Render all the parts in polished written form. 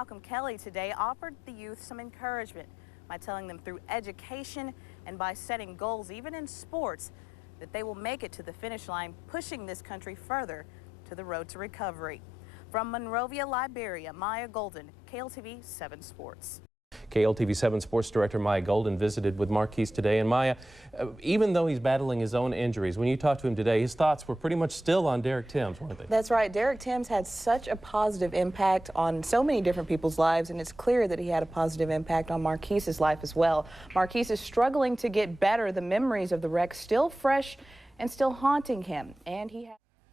Malcolm Kelly today offered the youth some encouragement by telling them through education and by setting goals, even in sports, that they will make it to the finish line, pushing this country further to the road to recovery. From Monrovia, Liberia, Maya Golden, KLTV 7 Sports. KLTV 7 Sports Director Maya Golden visited with Marquise today. And Maya, even though he's battling his own injuries, when you talked to him today, his thoughts were pretty much still on Derek Timms, weren't they? That's right. Derek Timms had such a positive impact on so many different people's lives, and it's clear that he had a positive impact on Marquise's life as well. Marquise is struggling to get better. The memories of the wreck still fresh and still haunting him. And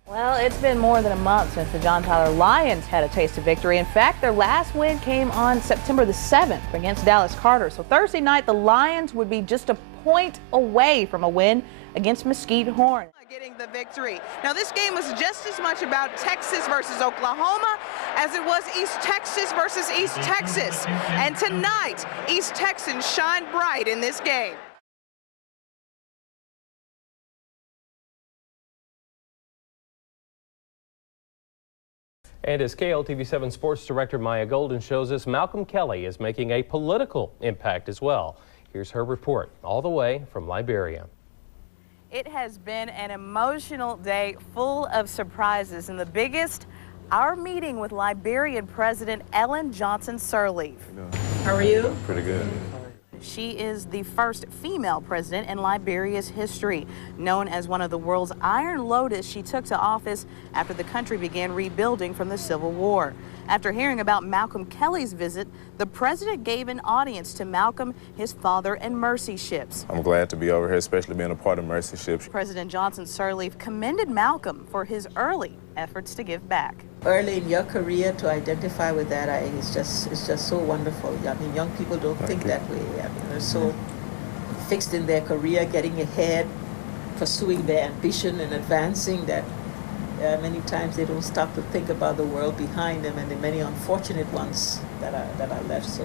well, it's been more than a month since the John Tyler Lions had a taste of victory. In fact, their last win came on September the 7th against Dallas Carter. So Thursday night, the Lions would be just a point away from a win against Mesquite Horn. Getting the victory. Now, this game was just as much about Texas versus Oklahoma as it was East Texas versus East Texas. And tonight, East Texans shine bright in this game. And as KLTV 7 Sports Director Maya Golden shows us, Malcolm Kelly is making a political impact as well. Here's her report, all the way from Liberia. It has been an emotional day full of surprises, and the biggest, our meeting with Liberian President Ellen Johnson Sirleaf. How are you? Pretty good. She is the first female president in Liberia's history. Known as one of the world's Iron Lotus, she took to office after the country began rebuilding from the Civil War. After hearing about Malcolm Kelly's visit, the president gave an audience to Malcolm, his father, and Mercy Ships. I'm glad to be over here, especially being a part of Mercy Ships. President Johnson Sirleaf commended Malcolm for his early efforts to give back. Early in your career to identify with that, it's just so wonderful. I mean, young people don't think that way. I mean, they're so fixed in their career, getting ahead, pursuing their ambition and advancing that many times they don't stop to think about the world behind them and the many unfortunate ones that are left. So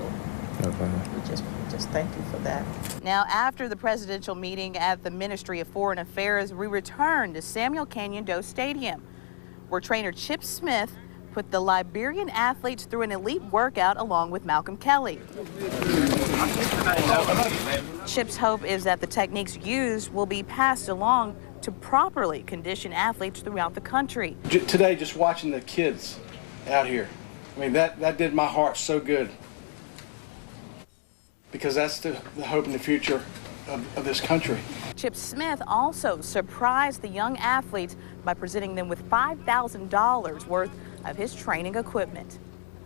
we just thank you for that. Now, after the presidential meeting at the Ministry of Foreign Affairs, we returned to Samuel Canyon Doe Stadium, where trainer Chip Smith put the Liberian athletes through an elite workout along with Malcolm Kelly. Chip's hope is that the techniques used will be passed along to properly condition athletes throughout the country. Today, just watching the kids out here, I mean, that did my heart so good, because that's the hope in the future of this country. Chip Smith also surprised the young athletes by presenting them with $5,000 worth of his training equipment.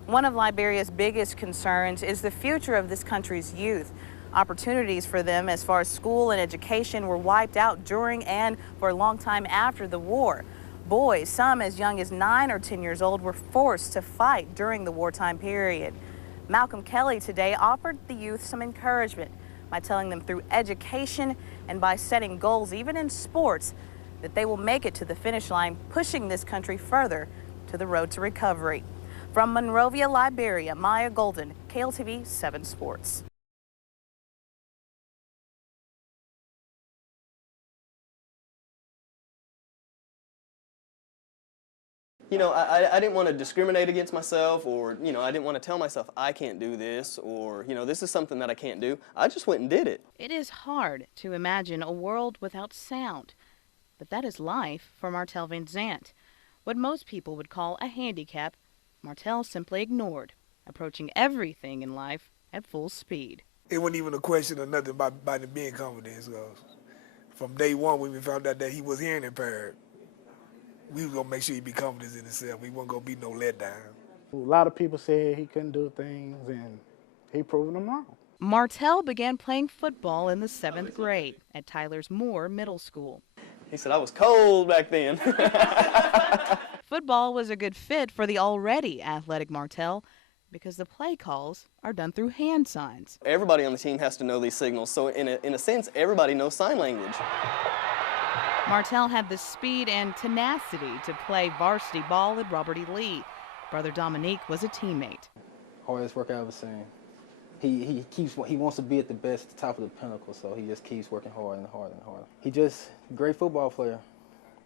One of Liberia's biggest concerns is the future of this country's youth. Opportunities for them as far as school and education were wiped out during and for a long time after the war. Boys, some as young as 9 or 10 years old, were forced to fight during the wartime period. Malcolm Kelly today offered the youth some encouragement by telling them through education and by setting goals, even in sports, that they will make it to the finish line, pushing this country further to the road to recovery. From Monrovia, Liberia, Maya Golden, KLTV 7 Sports. You know, I didn't want to discriminate against myself, or, you know, I didn't want to tell myself I can't do this, or, you know, this is something that I can't do. I just went and did it. It is hard to imagine a world without sound, but that is life for Martel Van Zant. What most people would call a handicap, Martel simply ignored, approaching everything in life at full speed. It wasn't even a question of nothing about him being confident. From day one, when we found out that he was hearing impaired, we was gonna make sure he be confident in himself. We wasn't gonna be no letdown. A lot of people said he couldn't do things, and he proved them wrong. Martel began playing football in the 7th grade at Tyler's Moore Middle School. He said I was cold back then. Football was a good fit for the already athletic Martel because the play calls are done through hand signs. Everybody on the team has to know these signals, so in a sense, everybody knows sign language. Martel had the speed and tenacity to play varsity ball at Robert E. Lee. Brother Dominique was a teammate. Hardest work I ever seen. He wants to be at the best, top of the pinnacle, so he just keeps working hard and hard and hard. He just a great football player,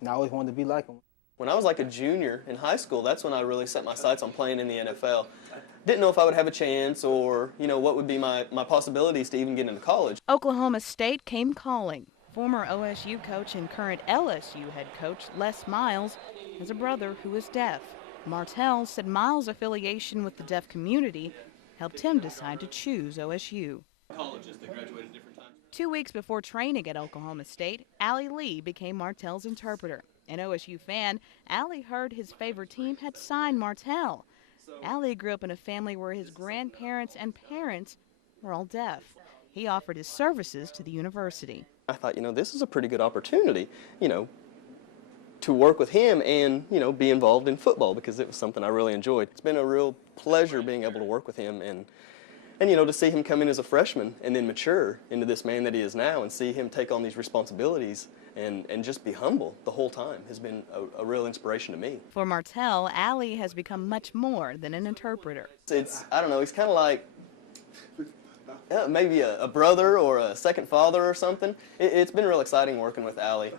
and I always wanted to be like him. When I was like a junior in high school, that's when I really set my sights on playing in the NFL. Didn't know if I would have a chance or, what would be my possibilities to even get into college. Oklahoma State came calling. Former OSU coach and current LSU head coach Les Miles has a brother who is deaf. Martell said Miles' affiliation with the deaf community helped him decide to choose OSU. Colleges that graduate at different times. 2 weeks before training at Oklahoma State, Allie Lee became Martell's interpreter. An OSU fan, Allie heard his favorite team had signed Martell. Allie grew up in a family where his grandparents and parents were all deaf. He offered his services to the university. I thought, this is a pretty good opportunity, to work with him and, be involved in football because it was something I really enjoyed. It's been a real pleasure being able to work with him and to see him come in as a freshman and then mature into this man that he is now and see him take on these responsibilities and just be humble the whole time has been a real inspiration to me. For Martell, Allie has become much more than an interpreter. I don't know, he's kind of like maybe a brother or a second father or something. It's been real exciting working with Allie.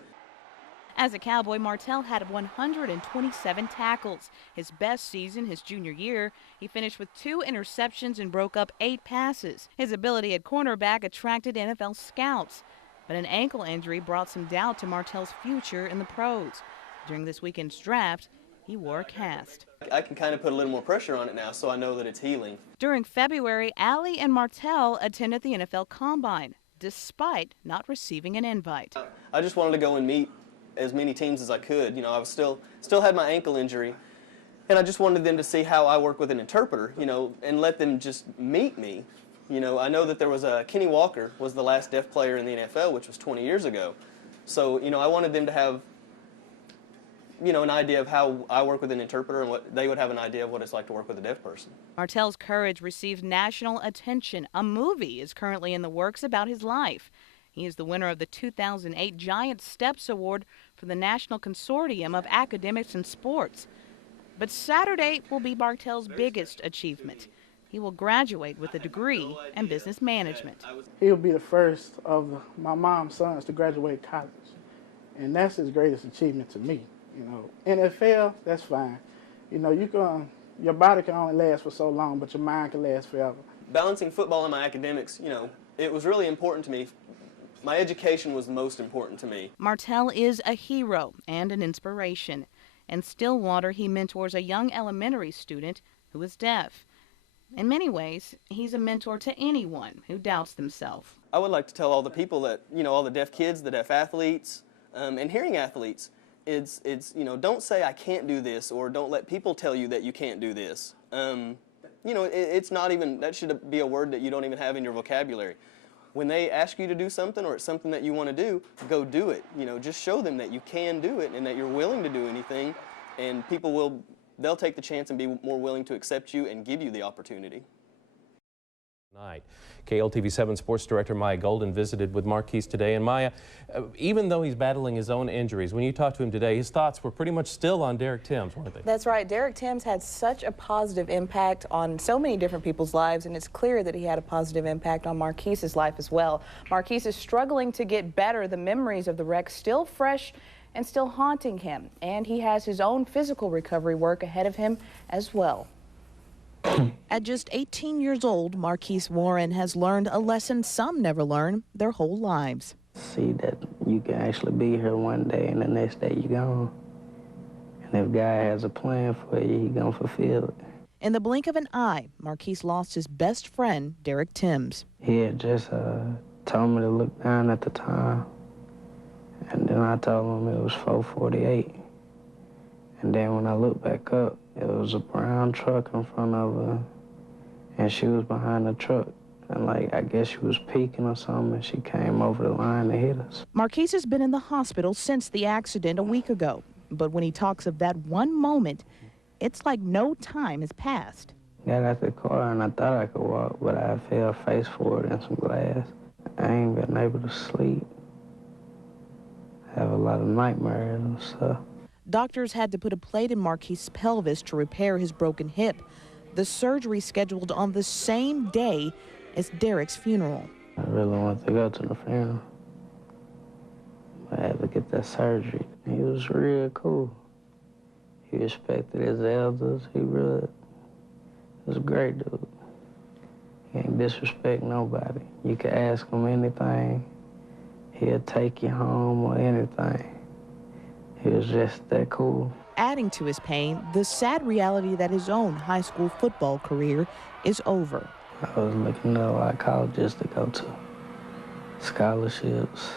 As a Cowboy, Martell had 127 tackles. His best season, his junior year, he finished with 2 interceptions and broke up 8 passes. His ability at cornerback attracted NFL scouts, but an ankle injury brought some doubt to Martell's future in the pros. During this weekend's draft, he wore a cast. I can kind of put a little more pressure on it now, so I know that it's healing. During February, Allie and Martell attended the NFL Combine, despite not receiving an invite. I just wanted to go and meet as many teams as I could. I was still had my ankle injury, and I just wanted them to see how I work with an interpreter, and let them just meet me. I know that there was Kenny Walker was the last deaf player in the NFL, which was 20 years ago. So, I wanted them to have, an idea of how I work with an interpreter and what they would have an idea of what it's like to work with a deaf person. Martell's courage received national attention. A movie is currently in the works about his life. He is the winner of the 2008 Giant Steps Award for the National Consortium of Academics and Sports. But Saturday will be Martell's biggest achievement. He will graduate with a degree in business management. He'll be the first of my mom's sons to graduate college, and that's his greatest achievement to me. NFL, that's fine. Your body can only last for so long, but your mind can last forever. Balancing football and my academics, it was really important to me. My education was most important to me. Martell is a hero and an inspiration. In Stillwater, he mentors a young elementary student who is deaf. In many ways, he's a mentor to anyone who doubts themselves. I would like to tell all the people that, all the deaf kids, the deaf athletes, and hearing athletes, it's don't say I can't do this or don't let people tell you that you can't do this. It's not even, that should be a word that you don't even have in your vocabulary. When they ask you to do something or it's something that you want to do, go do it. Just show them that you can do it and that you're willing to do anything, and they'll take the chance and be more willing to accept you and give you the opportunity. Tonight, KLTV7 Sports Director Maya Golden visited with Marquise today. And Maya, even though he's battling his own injuries, when you talked to him today, his thoughts were pretty much still on Derek Timms, weren't they? That's right. Derek Timms had such a positive impact on so many different people's lives, and it's clear that he had a positive impact on Marquise's life as well. Marquise is struggling to get better. The memories of the wreck still fresh and still haunting him, and he has his own physical recovery work ahead of him as well. At just 18 years old, Marquise Warren has learned a lesson some never learn their whole lives. See that you can actually be here one day and the next day you're gone. And if God has a plan for you, He's gonna fulfill it. In the blink of an eye, Marquise lost his best friend, Derek Timms. He had just told me to look down at the time. And then I told him it was 4:48. And then when I looked back up, it was a brown truck in front of her, and she was behind the truck. And I guess she was peeking or something, and she came over the line to hit us. Marquise has been in the hospital since the accident a week ago. But when he talks of that one moment, it's like no time has passed. Got out the car and I thought I could walk, but I fell face forward in some glass. I ain't been able to sleep. I have a lot of nightmares and stuff. Doctors had to put a plate in Marquise's pelvis to repair his broken hip. The surgery scheduled on the same day as Derek's funeral. I really wanted to go to the funeral. I had to get that surgery. He was real cool. He respected his elders. He really was a great dude. He ain't disrespect nobody. You can ask him anything. He'll take you home or anything. He was just that cool. Adding to his pain, the sad reality that his own high school football career is over. I was looking at a lot of colleges to go to. Scholarships,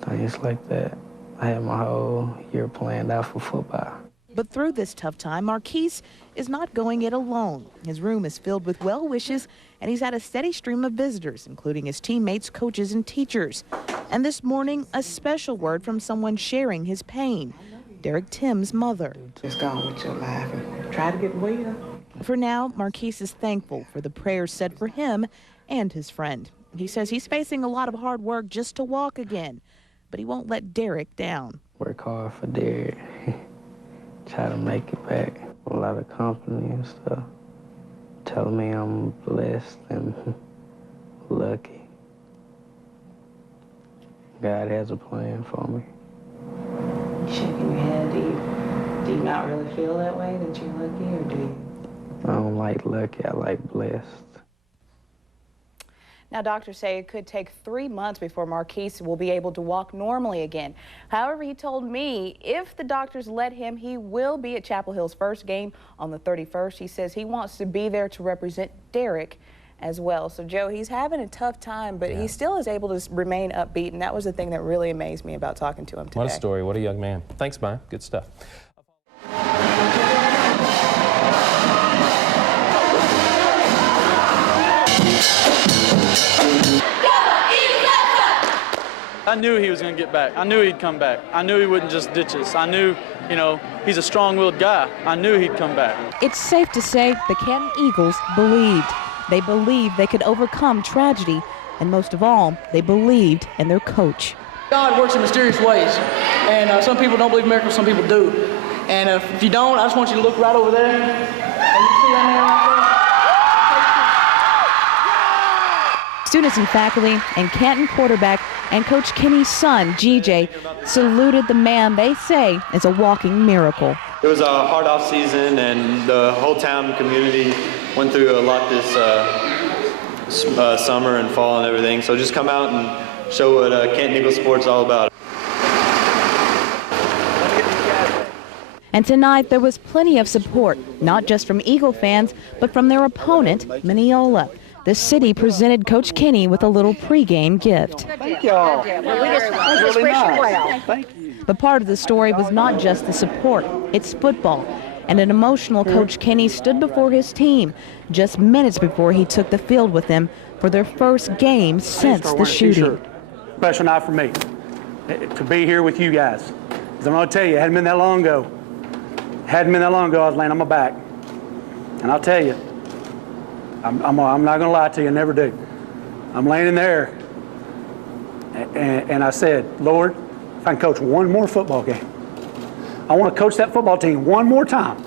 things like that. I had my whole year planned out for football. But through this tough time, Marquise is not going it alone. His room is filled with well wishes, and he's had a steady stream of visitors, including his teammates, coaches, and teachers. And this morning, a special word from someone sharing his pain, Derek Tim's mother. Just go on with your life and try to get well. For now, Marquise is thankful for the prayers said for him and his friend. He says he's facing a lot of hard work just to walk again, but he won't let Derek down. Work hard for Derek. Try to make it back. A lot of company and stuff telling me I'm blessed and lucky. God has a plan for me. You shaking your head? Do you not really feel that way, that you're lucky, or do you? I don't like lucky, I like blessed. Now, doctors say it could take 3 months before Marquise will be able to walk normally again. However, he told me if the doctors let him, he will be at Chapel Hill's first game on the 31st. He says he wants to be there to represent Derek as well. So, Joe, he's having a tough time, but he still is able to remain upbeat, and that was the thing that really amazed me about talking to him today. What a story. What a young man. Thanks, Maya. Good stuff. I knew he was going to get back. I knew he'd come back. I knew he wouldn't just ditch us. I knew, you know, he's a strong-willed guy. I knew he'd come back. It's safe to say the Canton Eagles believed. They believed they could overcome tragedy, and most of all, they believed in their coach. God works in mysterious ways, and some people don't believe in miracles, some people do. And if you don't, I just want you to look right over there. And you see down there right there? Students and faculty and Canton quarterback and Coach Kenny's son, GJ, saluted the man they say is a walking miracle. It was a hard off season, and the whole town and community went through a lot this summer and fall and everything. So just come out and show what Canton Eagle sports is all about. And tonight there was plenty of support, not just from Eagle fans, but from their opponent, Mineola. The city presented Coach Kenny with a little pregame gift. Thank y'all. That's really nice. Thank you. But part of the story was not just the support, it's football. And an emotional Coach Kenny stood before his team just minutes before he took the field with them for their first game since the shooting. Special night for me to be here with you guys. Because I'm going to tell you, it hadn't been that long ago. I was laying on my back. And I'll tell you, I'm not going to lie to you, I never do. I'm laying in there, and I said, Lord, if I can coach one more football game, I want to coach that football team one more time.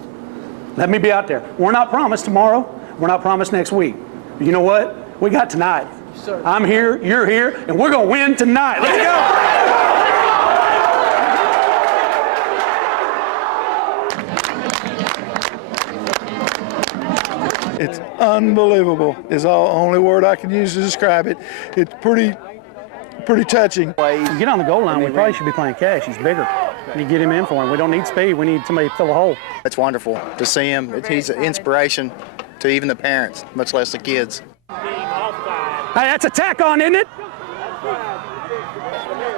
Let me be out there. We're not promised tomorrow. We're not promised next week. But you know what? We got tonight. Yes, sir. I'm here, you're here, and we're going to win tonight. Let's go! It's unbelievable is the only word I can use to describe it. It's pretty touching. To get on the goal line, we probably should be playing cash. He's bigger. We get him in for him. We don't need speed. We need somebody to fill a hole. It's wonderful to see him. He's an inspiration to even the parents, much less the kids. Hey, that's a tack on, isn't it?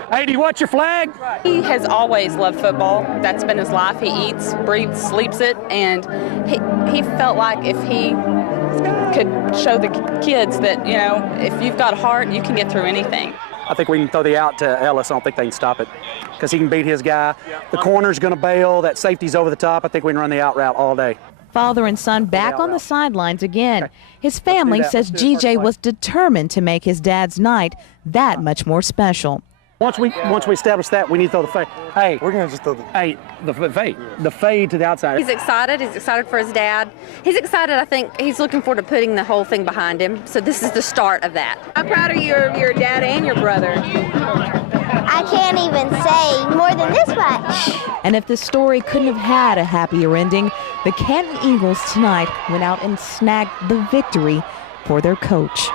Hey, do you watch your flag? He has always loved football. That's been his life. He eats, breathes, sleeps it, and he felt like if he could show the kids that, you know, if you've got a heart, you can get through anything. I think we can throw the out to Ellis. I don't think they can stop it because he can beat his guy. The corner's going to bail. That safety's over the top. I think we can run the out route all day. Father and son back on the sidelines again. His family says GJ was determined to make his dad's night that much more special. Once we establish that, we need to throw the fade. Hey, we're gonna just throw the fade to the outside. He's excited. He's excited for his dad. He's excited. I think he's looking forward to putting the whole thing behind him. So this is the start of that. I'm proud of your dad and your brother. I can't even say more than this much. And if this story couldn't have had a happier ending, the Canton Eagles tonight went out and snagged the victory for their coach.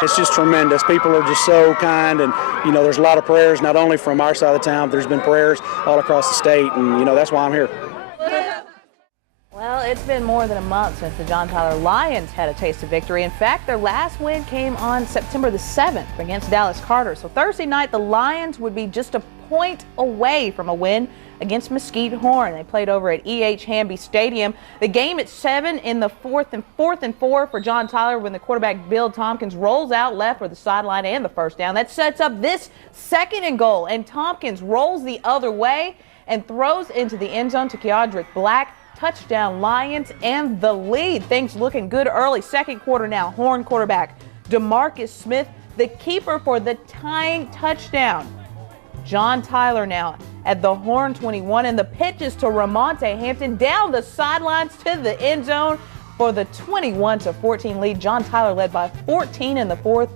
It's just tremendous. People are just so kind, and you know, there's a lot of prayers, not only from our side of the town, but there's been prayers all across the state, and you know, that's why I'm here. Well, it's been more than a month since the John Tyler Lions had a taste of victory. In fact, their last win came on September the 7th against Dallas Carter. So Thursday night, the Lions would be just a point away from a win against Mesquite Horn. They played over at E.H. Hamby Stadium. The game at 7 in the fourth and 4 for John Tyler when the quarterback Bill Tompkins rolls out left for the sideline and the first down. That sets up this 2nd and goal, and Tompkins rolls the other way and throws into the end zone to Keodrick Black. Touchdown Lions and the lead. Things looking good early. 2nd quarter now. Horn quarterback DeMarcus Smith, the keeper for the tying touchdown. John Tyler now at the Horn 21, and the pitches to Ramonte Hampton down the sidelines to the end zone for the 21-14 lead. John Tyler led by 14 in the 4th.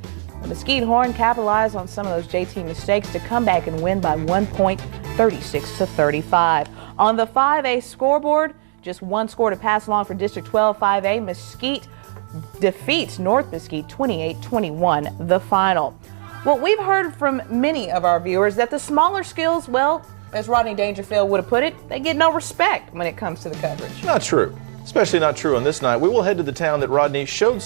The Mesquite Horn capitalized on some of those JT mistakes to come back and win by 1 point, 36-35. On the 5A scoreboard, just one score to pass along for District 12 5A. Mesquite defeats North Mesquite 28-21, the final. Well, we've heard from many of our viewers that the smaller skills, well, as Rodney Dangerfield would have put it, they get no respect when it comes to the coverage. Not true. Especially not true on this night. We will head to the town that Rodney showed